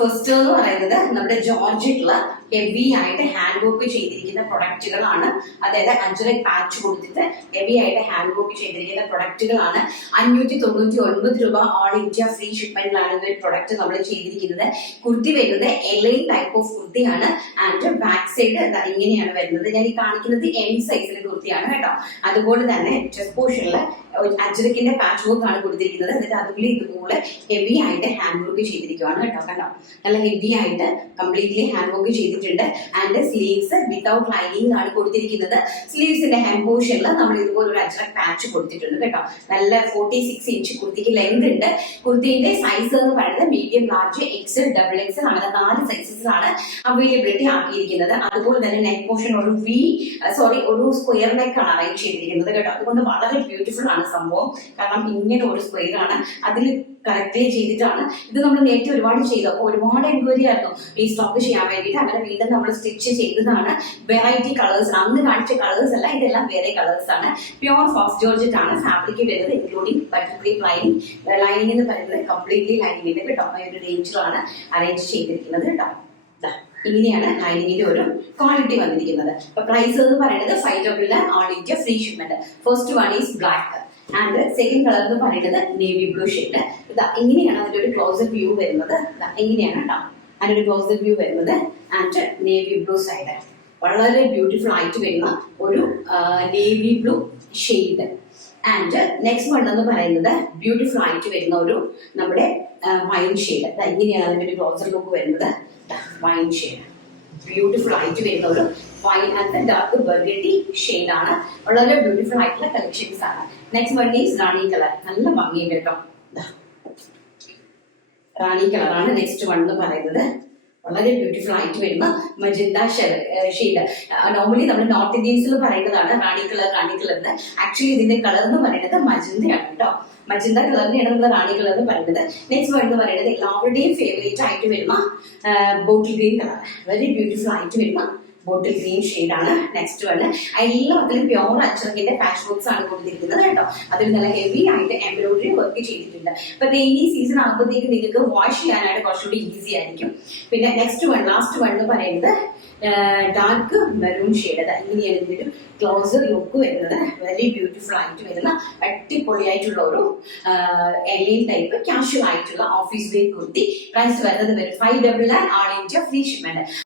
First എന്ന് പറയുന്നത് നമ്മുടെ ജോർജറ്റില് ഹെവി ആയിട്ട് ഹാൻഡ് വർക്ക് ചെയ്തിരിക്കുന്ന പ്രൊഡക്റ്റുകളാണ്. അതായത് അജ്രക് പാച്ച് കൊടുത്തിട്ട് ഹെവി ആയിട്ട് ഹാൻഡ് വർക്ക് ചെയ്തിരിക്കുന്ന പ്രൊഡക്റ്റുകളാണ്. 599 രൂപ ഓൾ ഇന്ത്യ ഫ്രീ ഷിപ്മെന്റിലാണ് ഈ പ്രൊഡക്റ്റ് നമ്മൾ ചെയ്തിരിക്കുന്നത്. കുർത്തി വരുന്നത് എലൈൻ ടൈപ്പ് ഓഫ് കുർത്തിയാണ്. ആൻഡ് ബാക്ക് സൈഡ് ഇങ്ങനെയാണ് വരുന്നത്. ഞാൻ ഈ കാണിക്കുന്നത് എം സൈസിലെ കുർത്തിയാണ് കേട്ടോ. അതുപോലെ തന്നെ ചെസ്റ്റ് പോർഷനില് അജ്രക്കിന്റെ പാച്ച് വർക്ക് ആണ് കൊടുത്തിരിക്കുന്നത്. എന്നിട്ട് അതുപോലെ ഇതുപോലെ ഹെവി ആയിട്ട് ഹാൻഡ് വർക്ക് ചെയ്തിരിക്കുകയാണ് കേട്ടോ. കണ്ടോ, നല്ല ഹെവി ആയിട്ട് കംപ്ലീറ്റ്ലി ഹാൻഡ് വർക്ക് ചെയ്തിട്ടുണ്ട്. ആൻഡ് സ്ലീവ്സ് വിത്തൗട്ട് ലൈനിങ് ആണ് കൊടുത്തിരിക്കുന്നത്. സ്ലീവ്സിന്റെ ഹാൻഡ് പോർഷനിൽ നമ്മൾ ഇതുപോലെ ഒരു അജ്രക് പാച്ച് കൊടുത്തിട്ടുണ്ട് കേട്ടോ. നല്ല 46 ഇഞ്ച് കുർത്തിക്ക് ലെങ്ത് ഉണ്ട്. കുർത്തിന്റെ സൈസ് എന്ന് പറയുന്നത് medium, large, XL, double XL അങ്ങനെ 4 സൈസസിലാണ് അവൈലബിലിറ്റി ആക്കിയിരിക്കുന്നത്. അതുപോലെ തന്നെ നെക്ക് പോർഷൻ ഒരു സ്ക്വയർ നെക്ക് ആണ് അറേഞ്ച് ചെയ്തിരിക്കുന്നത് കേട്ടോ. അതുകൊണ്ട് വളരെ ബ്യൂട്ടിഫുൾ ആണ് സംഭവം. കാരണം ഇങ്ങനെ ഒരു സ്ക്വയർ ആണ്, അതിൽ കറക്റ്റ്ലി ചെയ്തിട്ടാണ്. ഇത് നമ്മൾ നേരത്തെ ഒരുപാട് ചെയ്തു. അപ്പോൾ ഒരുപാട് എൻക്വയറി ആയിരുന്നു ഈ സ്റ്റോക്ക് ചെയ്യാൻ വേണ്ടിയിട്ട്. അങ്ങനെ വീണ്ടും നമ്മൾ സ്റ്റിച്ച് ചെയ്തതാണ്. വെറൈറ്റി കളേഴ്സ്, അന്ന് കാണിച്ച കളേഴ്സ് അല്ല, ഇതെല്ലാം വേറെ കളേഴ്സ് ആണ്. പ്യോർ ഫോക്സ് ജോർജറ്റ് ആണ് ഫാബ്രിക് വരുന്നത്, ഇൻക്ലൂഡിംഗ് ബട്ടർഫ്ലൈ ലൈനിങ്. ലൈനിങ് എന്ന് പറയുന്നത് കംപ്ലീറ്റ്ലി ലൈനിങ് ഉണ്ട് കേട്ടോ. ഒരു റേഞ്ചിലാണ് അറേഞ്ച് ചെയ്തിരിക്കുന്നത് കേട്ടോ. ഇങ്ങനെയാണ് ലൈനിങ്ങിന്റെ ഒരു ക്വാളിറ്റി വന്നിരിക്കുന്നത്. അപ്പൊ പ്രൈസ് എന്ന് പറയുന്നത് 599 all India free shipment. First one is black and second colour എന്ന് പറയുന്നത് നേവി ബ്ലൂ ഷെയ്ഡ്. ഇതാ ഇങ്ങനെയാണ് അതിന്റെ ഒരു ക്ലോസർ വ്യൂ വരുന്നത്. ഇങ്ങനെയാണ് കേട്ടോ അതിന്റെ ഒരു ക്ലോസർ വ്യൂ വരുന്നത്. ആൻഡ് നേവി ബ്ലൂ സൈഡ് വളരെ ബ്യൂട്ടിഫുൾ ആയിട്ട് വരുന്ന ഒരു navy blue shade. And next one എന്ന് പറയുന്നത് ബ്യൂട്ടിഫുൾ ആയിട്ട് വരുന്ന ഒരു നമ്മുടെ വൈൻ ഷെയ്ഡ്. ഇങ്ങനെയാണ് അതിന്റെ ഒരു ക്ലോസർ ലുക്ക് വരുന്നത്. വൈൻ ഷെയ്ഡ് ബ്യൂട്ടിഫുൾ ആയിട്ട് വരുന്ന ഒരു wine and dark burgundy shade ആണ്. വളരെ ബ്യൂട്ടിഫുൾ ആയിട്ടുള്ള കളക്ഷൻസ് ആണ്. Next one is Rani colour. നല്ല ഭംഗിയുണ്ട് കേട്ടോ. റാണി കളറാണ് നെക്സ്റ്റ് വൺ എന്ന് പറയുന്നത്. വളരെ ബ്യൂട്ടിഫുൾ ആയിട്ട് വരുന്ന മജന്ത ഷെയ്ഡ്. നോർമലി നമ്മൾ നോർത്ത് ഇന്ത്യൻസിൽ പറയുന്നതാണ് റാണി കളർ എന്ന്. ആക്ച്വലി ഇതിന്റെ കളർ എന്ന് പറയുന്നത് മജന്തയാണ് കേട്ടോ. മജന്ത കളറിനെയാണ് നമ്മൾ റാണി കളർ എന്ന് പറയുന്നത്. നെക്സ്റ്റ് വൺ എന്ന് പറയുന്നത് എല്ലാവരുടെയും ഫേവറേറ്റ് ആയിട്ട് വരുന്ന bottle green colour. Very beautiful ആയിട്ട് വരുന്ന ബോട്ടിൽ ഗ്രീൻ ഷെയ്ഡ് ആണ് നെക്സ്റ്റ് വൺ. എല്ലാത്തിലും പ്യോർ അച്ചറക്കിന്റെ പാച്ച് വർക്ക്സ് ആണ് കൊടുത്തിരിക്കുന്നത് കേട്ടോ. അതിൽ നല്ല ഹെവി ആയിട്ട് എംബ്രോയിഡറി വർക്ക് ചെയ്തിട്ടുണ്ട്. അപ്പൊ റെയിനി സീസൺ ആകുമ്പോഴത്തേക്ക് നിങ്ങൾക്ക് വാഷ് ചെയ്യാനായിട്ട് കുറച്ചുകൂടി ഈസി ആയിരിക്കും. പിന്നെ നെക്സ്റ്റ് വൺ, ലാസ്റ്റ് വൺ എന്ന് പറയുന്നത് ഡാർക്ക് മെറൂൺ ഷെയ്ഡ്. ഇങ്ങനെയാണ് ഇതിന്റെ ഒരു ക്ലോസർ ലുക്ക് വരുന്നത്. വെരി ബ്യൂട്ടിഫുൾ ആയിട്ട് വരുന്ന അടിപൊളിയായിട്ടുള്ള ഒരു എലൈൻ ടൈപ്പ് കാഷ്വൽ ആയിട്ടുള്ള ഓഫീസ് വെയർ കുർത്തി. പ്രൈസ് വരുന്നത് 599 ഓൾ ഇന്ത്യ ഫ്രീ ഷിപ്മെന്റ്.